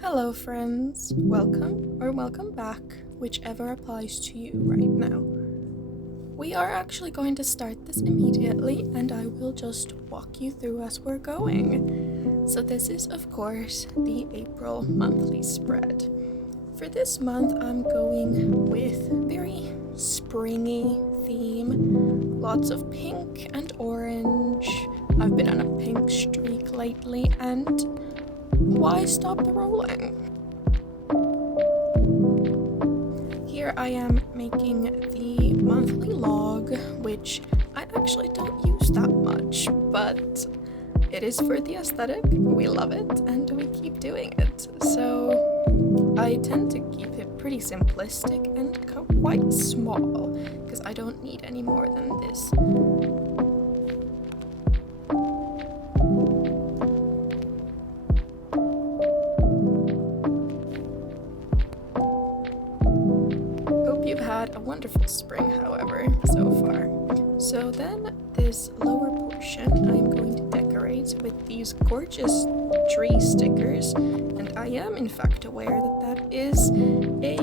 Hello friends, welcome back, whichever applies to you right now. We are actually going to start this immediately and I will just walk you through as we're going. So this is of course the April monthly spread. For this month I'm going with very springy theme, lots of pink and orange. I've been on a pink streak lately and why stop the rolling? Here I am making the monthly log, which I actually don't use that much, but it is for the aesthetic, we love it, and we keep doing it. So I tend to keep it pretty simplistic and quite small, because I don't need any more than this. You've had a wonderful spring, however, so far. So then this lower portion I'm going to decorate with these gorgeous tree stickers, and I am in fact aware that is a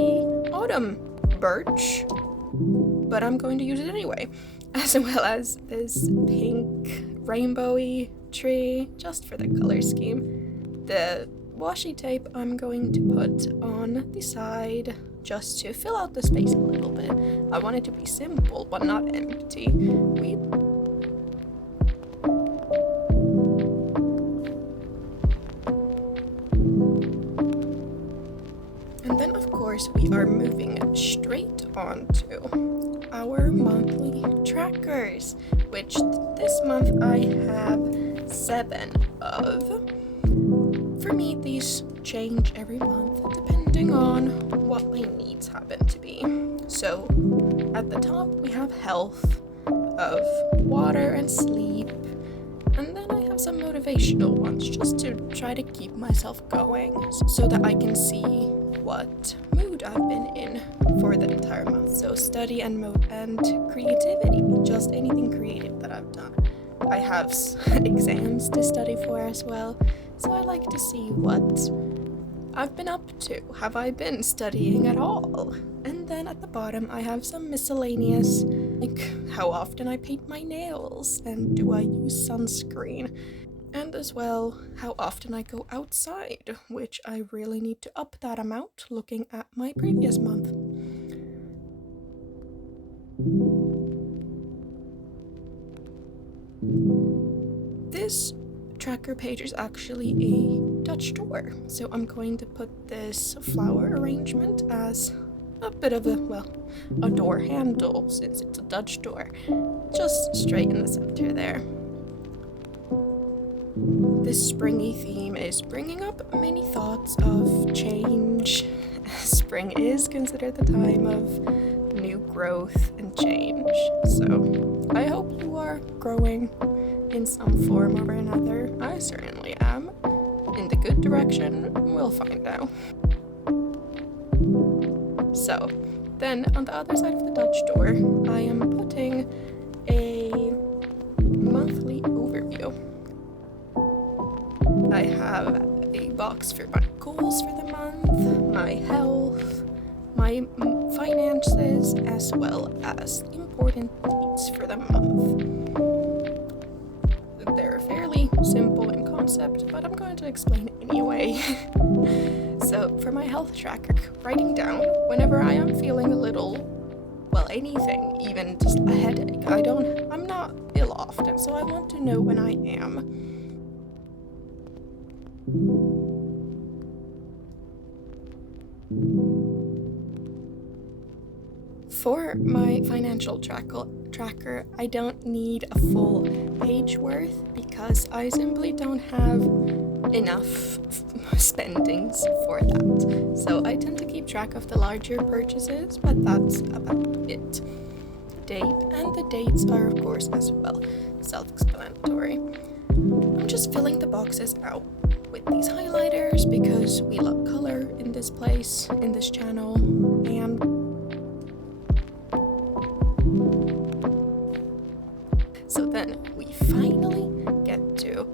autumn birch, but I'm going to use it anyway, as well as this pink rainbowy tree just for the color scheme. The washi tape I'm going to put on the side just to fill out the space a little bit. I want it to be simple but not empty. And then of course we are moving straight on to our monthly trackers, which this month I have 7 of. For me, these change every month depending on what my needs happen to be. So at the top we have health, of water and sleep, and then I have some motivational ones just to try to keep myself going so that I can see what mood I've been in for the entire month. So study and creativity, just anything creative that I've done. I have exams to study for as well, so I like to see what I've been up to. Have I been studying at all? And then at the bottom I have some miscellaneous, like how often I paint my nails and do I use sunscreen, and as well how often I go outside, which I really need to up that amount looking at my previous month. This tracker page is actually a Dutch door, so I'm going to put this flower arrangement as a bit of a door handle, since it's a Dutch door, just straight in the center there. This springy theme is bringing up many thoughts of change. Spring is considered the time of new growth and change, so I hope you are growing in some form or another. I certainly am. In the good direction, we'll find out. So, then on the other side of the Dutch door, I am putting a monthly overview. I have a box for my goals for the month, my health, my finances, as well as important dates for the month. They're fairly simple in concept, but I'm going to explain anyway. So for my health tracker, writing down whenever I am feeling a little, anything, even just a headache. I'm not ill often, so I want to know when I am. For my financial tracker, I don't need a full page worth because I simply don't have enough spendings for that. So I tend to keep track of the larger purchases, but that's about it. Date and the dates are of course as well self-explanatory. I'm just filling the boxes out with these highlighters because we love color in this place, in this channel, and so then we finally get to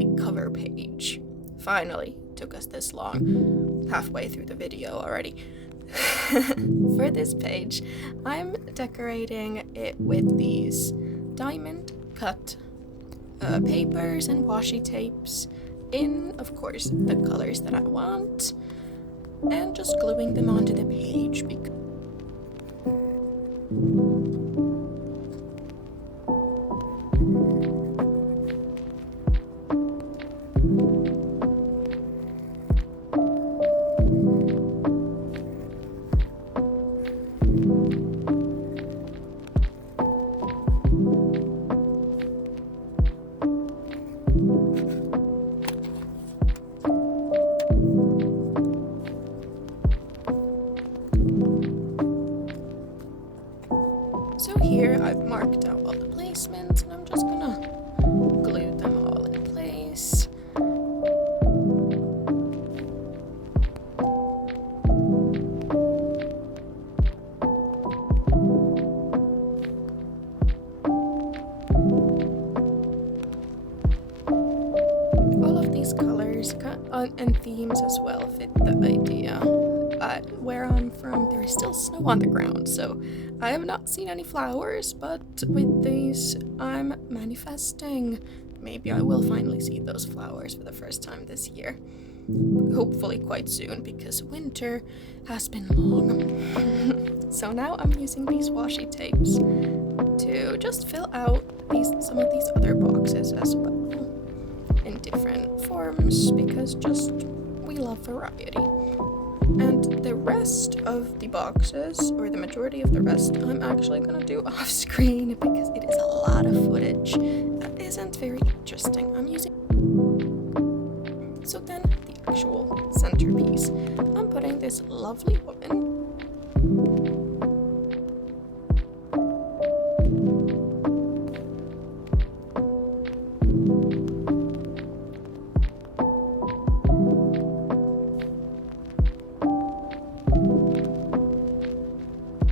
the cover page. Finally, took us this long, halfway through the video already. For this page, I'm decorating it with these diamond cut papers and washi tapes in, of course, the colors that I want, and just gluing them onto the page because so here I've marked out all the placements and I'm just gonna glue them all in place. All of these colors and themes as well fit the idea. Where I'm from, there is still snow on the ground, so I have not seen any flowers, but with these, I'm manifesting. Maybe I will finally see those flowers for the first time this year. Hopefully quite soon, because winter has been long. So now I'm using these washi tapes to just fill out some of these other boxes as well in different forms, because we love variety. And the rest of the boxes, or the majority of the rest, I'm actually gonna do off screen because it is a lot of footage that isn't very interesting. So then the actual centerpiece. I'm putting this lovely woman.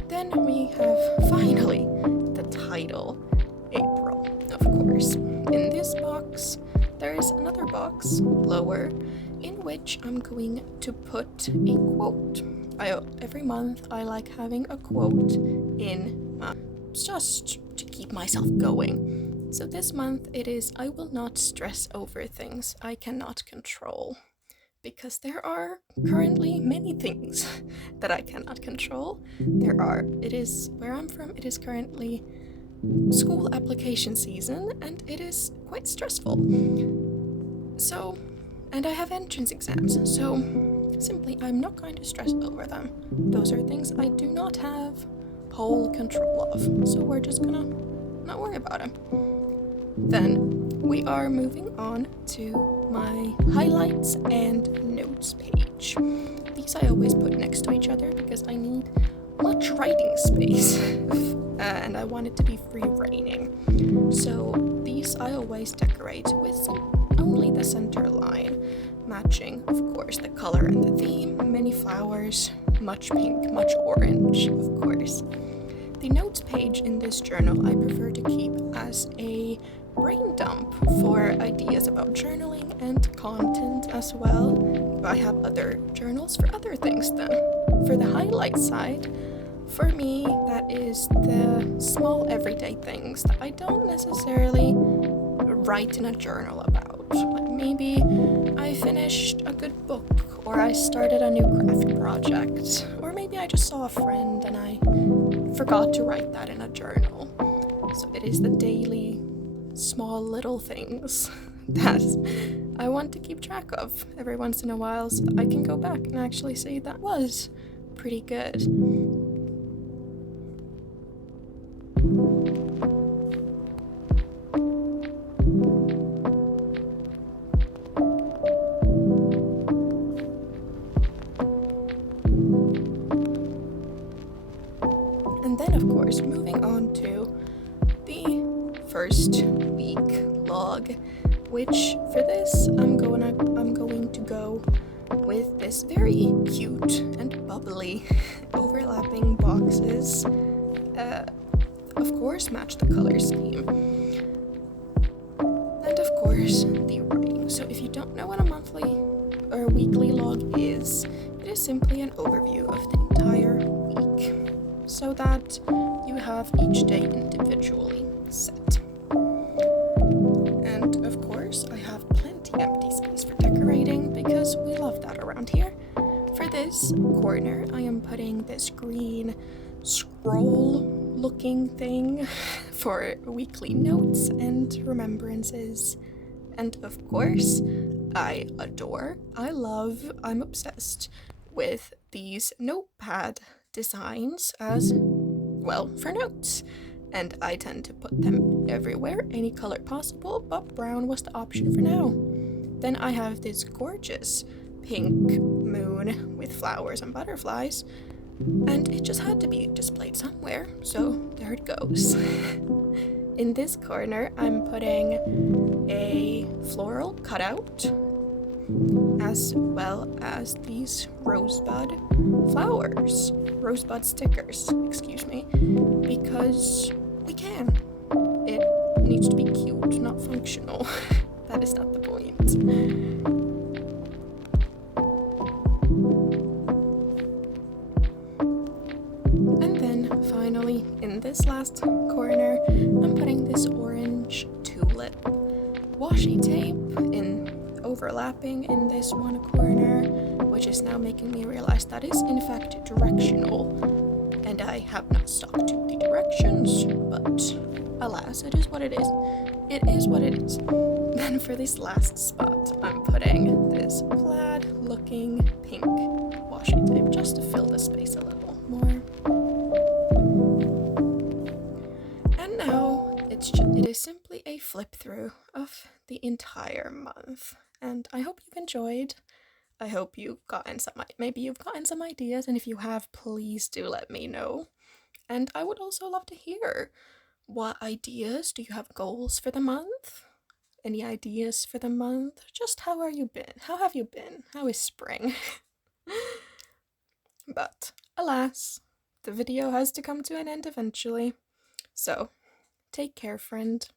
Then we have finally the title, April, of course. In this box, there is another box lower in which I'm going to put a quote. Every month I like having a quote in my, just to keep myself going. So this month it is, I will not stress over things I cannot control. Because there are currently many things that I cannot control. Where I'm from, it is currently school application season, and it is quite stressful. So, and I have entrance exams, so simply I'm not going to stress over them. Those are things I do not have whole control of, so we're just gonna not worry about them. Then we are moving on to my highlights and notes page. These I always put next to each other because I need much writing space and I want it to be free writing. So these I always decorate with only the center line, matching, of course, the color and the theme, many flowers, much pink, much orange, of course. The notes page in this journal I prefer to keep as a brain dump for ideas about journaling and content as well. I have other journals for other things then. For the highlight side, for me, that is the small everyday things that I don't necessarily write in a journal about. Like maybe I finished a good book, or I started a new craft project, or maybe I just saw a friend and I forgot to write that in a journal. So it is the daily small little things that I want to keep track of every once in a while so that I can go back and actually say that was pretty good. And then, of course, moving on to the first week log, which for this I'm going to go with this very cute and bubbly overlapping boxes. Of course, match the color scheme. And of course, the writing weekly log is. It is simply an overview of the entire week, so that you have each day individually set. And of course, I have plenty empty space for decorating because we love that around here. For this corner, I am putting this green scroll looking thing for weekly notes and remembrances. And of course, I'm obsessed with these notepad designs as well for notes. And I tend to put them everywhere, any color possible, but brown was the option for now. Then I have this gorgeous pink moon with flowers and butterflies, and it just had to be displayed somewhere, so there it goes. In this corner, I'm putting a floral cutout, as well as these rosebud stickers, excuse me, because we can. It needs to be cute, not functional. That is not the point. And then finally, in this last corner, I'm putting this orange tulip washi tape overlapping in this one corner, which is now making me realize that is in fact directional, and I have not stuck to the directions, but alas, it is what it is. It is what it is. Then for this last spot, I'm putting this plaid looking pink washi tape just to fill the space a little more. And now it is simply a flip through of the entire month. And I hope you've enjoyed. I hope you've gotten maybe you've gotten some ideas, and if you have, please do let me know. And I would also love to hear, what ideas do you have, goals for the month? Any ideas for the month? Just how have you been? How is spring? But alas, the video has to come to an end eventually. So, take care, friend.